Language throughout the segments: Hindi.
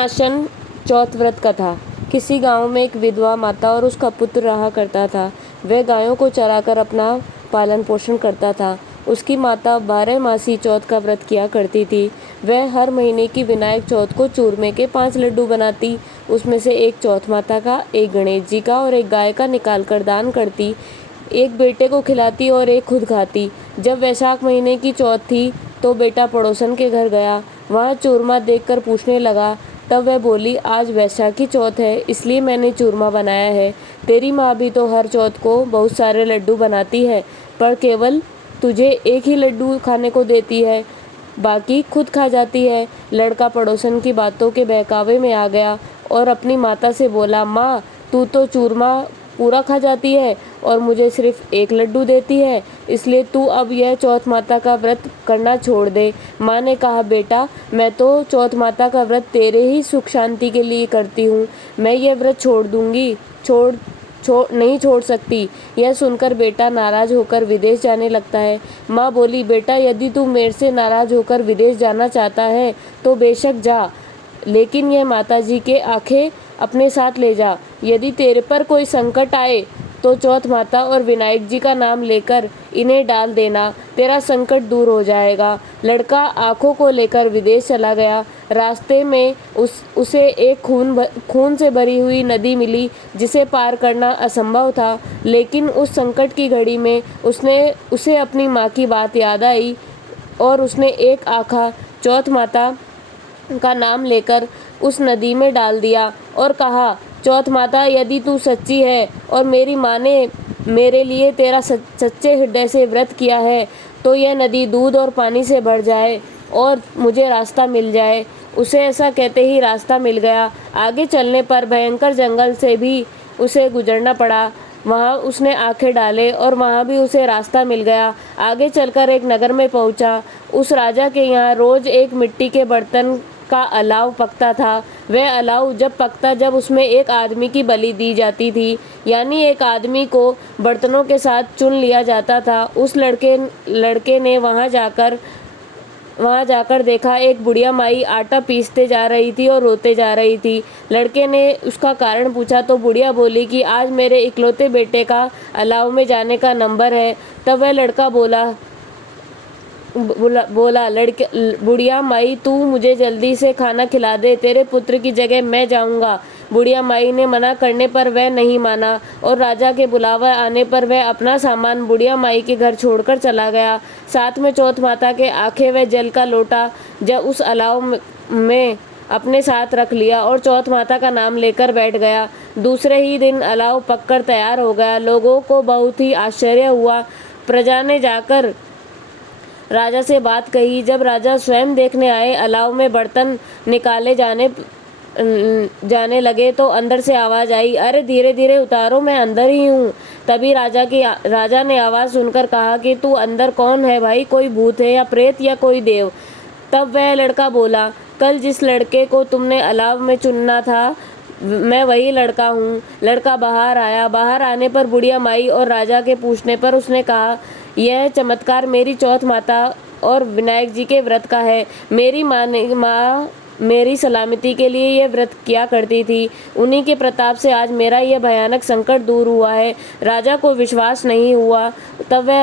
आसन चौथ व्रत कथा। किसी गांव में एक विधवा माता और उसका पुत्र रहा करता था। वह गायों को चराकर अपना पालन पोषण करता था। उसकी माता 12 मासी चौथ का व्रत किया करती थी। वह हर महीने की विनायक चौथ को चूरमे के 5 लड्डू बनाती, उसमें से एक चौथ माता का, एक गणेश जी का और एक गाय का निकाल कर दान करती। एक बेटे को खिलाती और एक खुद खाती। जब वैशाख महीने की चौथ थी तो बेटा पड़ोसन के घर गया। वहाँ चूरमा देखकर पूछने लगा। तब वह बोली, आज वैशाखी चौथ है इसलिए मैंने चूरमा बनाया है। तेरी माँ भी तो हर चौथ को बहुत सारे लड्डू बनाती है, पर केवल तुझे एक ही लड्डू खाने को देती है, बाकी खुद खा जाती है। लड़का पड़ोसन की बातों के बहकावे में आ गया और अपनी माता से बोला, माँ, तू तो चूरमा पूरा खा जाती है और मुझे सिर्फ एक लड्डू देती है, इसलिए तू अब यह चौथ माता का व्रत करना छोड़ दे। माँ ने कहा, बेटा, मैं तो चौथ माता का व्रत तेरे ही सुख शांति के लिए करती हूँ। मैं यह व्रत छोड़ दूंगी, नहीं छोड़ सकती। यह सुनकर बेटा नाराज होकर विदेश जाने लगता है। माँ बोली, बेटा, यदि तू मेरे से नाराज होकर विदेश जाना चाहता है तो बेशक जा, लेकिन यह माताजी के आंखें अपने साथ ले जा। यदि तेरे पर कोई संकट आए तो चौथ माता और विनायक जी का नाम लेकर इन्हें डाल देना, तेरा संकट दूर हो जाएगा। लड़का आंखों को लेकर विदेश चला गया। रास्ते में उसे एक खून से भरी हुई नदी मिली, जिसे पार करना असंभव था। लेकिन उस संकट की घड़ी में उसे अपनी माँ की बात याद आई और उसने एक आंखा चौथ माता का नाम लेकर उस नदी में डाल दिया और कहा, चौथ माता, यदि तू सच्ची है और मेरी माँ ने मेरे लिए तेरा सच्चे हृदय से व्रत किया है तो यह नदी दूध और पानी से भर जाए और मुझे रास्ता मिल जाए। उसे ऐसा कहते ही रास्ता मिल गया। आगे चलने पर भयंकर जंगल से भी उसे गुजरना पड़ा। वहाँ उसने आंखें डाले और वहाँ भी उसे रास्ता मिल गया। आगे चलकर एक नगर में पहुँचा। उस राजा के यहाँ रोज एक मिट्टी के बर्तन का अलाव पकता था। वह अलाव जब उसमें एक आदमी की बलि दी जाती थी, यानी एक आदमी को बर्तनों के साथ चुन लिया जाता था। उस लड़के ने वहाँ जाकर देखा, एक बुढ़िया माई आटा पीसते जा रही थी और रोते जा रही थी। लड़के ने उसका कारण पूछा तो बुढ़िया बोली कि आज मेरे इकलौते बेटे का अलाव में जाने का नंबर है। तब वह लड़का बोला, लड़के बुढ़िया माई, तू मुझे जल्दी से खाना खिला दे, तेरे पुत्र की जगह मैं जाऊंगा। बुढ़िया माई ने मना करने पर वह नहीं माना और राजा के बुलावा आने पर वह अपना सामान बुढ़िया माई के घर छोड़कर चला गया। साथ में चौथ माता के आंखें व जल का लोटा जब उस अलाव में अपने साथ रख लिया और चौथ माता का नाम लेकर बैठ गया। दूसरे ही दिन अलाव पककर तैयार हो गया। लोगों को बहुत ही आश्चर्य हुआ। प्रजा ने जाकर राजा से बात कही। जब राजा स्वयं देखने आए, अलाव में बर्तन निकाले जाने लगे तो अंदर से आवाज़ आई, अरे धीरे धीरे उतारो, मैं अंदर ही हूँ। तभी राजा ने आवाज़ सुनकर कहा कि तू अंदर कौन है भाई, कोई भूत है या प्रेत या कोई देव? तब वह लड़का बोला, कल जिस लड़के को तुमने अलाव में चुनना था मैं वही लड़का हूँ। लड़का बाहर आया। बाहर आने पर बुढ़िया माई और राजा के पूछने पर उसने कहा, यह चमत्कार मेरी चौथ माता और विनायक जी के व्रत का है। मेरी माँ मेरी सलामती के लिए यह व्रत किया करती थी। उन्हीं के प्रताप से आज मेरा यह भयानक संकट दूर हुआ है। राजा को विश्वास नहीं हुआ। तब वह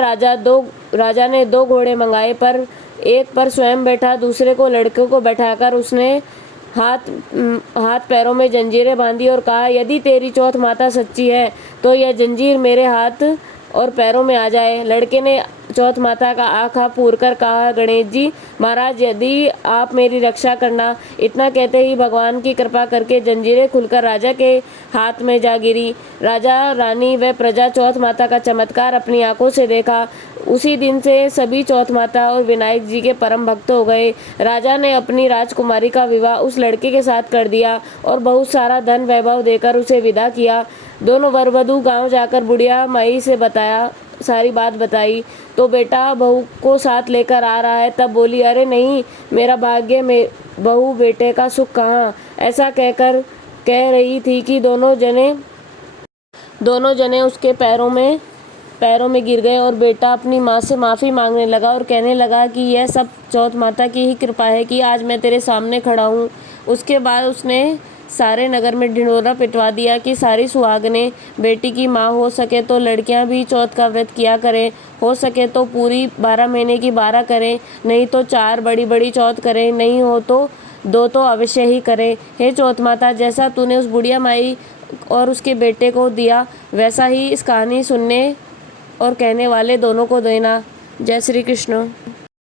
राजा ने 2 घोड़े मंगाए, पर एक पर स्वयं बैठा, दूसरे को लड़के को बैठाकर उसने हाथ पैरों में जंजीरें बांधी और कहा, यदि तेरी चौथ माता सच्ची है तो यह जंजीर मेरे हाथ और पैरों में आ जाए। लड़के ने चौथ माता का आँखा पूर कर कहा, गणेश जी महाराज, यदि आप मेरी रक्षा करना। इतना कहते ही भगवान की कृपा करके जंजीरें खुलकर राजा के हाथ में जा गिरी। राजा, रानी व प्रजा चौथ माता का चमत्कार अपनी आंखों से देखा। उसी दिन से सभी चौथ माता और विनायक जी के परम भक्त हो गए। राजा ने अपनी राजकुमारी का विवाह उस लड़के के साथ कर दिया और बहुत सारा धन वैभव देकर उसे विदा किया। दोनों वर वधू गाँव जाकर बुढ़िया माई से सारी बात बताई तो बेटा बहू को साथ लेकर आ रहा है। तब बोली, अरे नहीं, मेरा भाग्य में बहू बेटे का सुख कहाँ। ऐसा कह रही थी कि दोनों जने उसके पैरों में गिर गए और बेटा अपनी माँ से माफ़ी मांगने लगा और कहने लगा कि यह सब चौथ माता की ही कृपा है कि आज मैं तेरे सामने खड़ा हूँ। उसके बाद उसने सारे नगर में ढिंढोरा पिटवा दिया कि सारी सुहागनें बेटी की माँ हो सके तो लड़कियां भी चौथ का व्रत किया करें, हो सके तो पूरी 12 महीने की 12 करें, नहीं तो 4 बड़ी बड़ी चौथ करें, नहीं हो तो 2 तो अवश्य ही करें। हे चौथ माता, जैसा तूने उस बुढ़िया माई और उसके बेटे को दिया वैसा ही इस कहानी सुनने और कहने वाले दोनों को देना। जय श्री कृष्ण।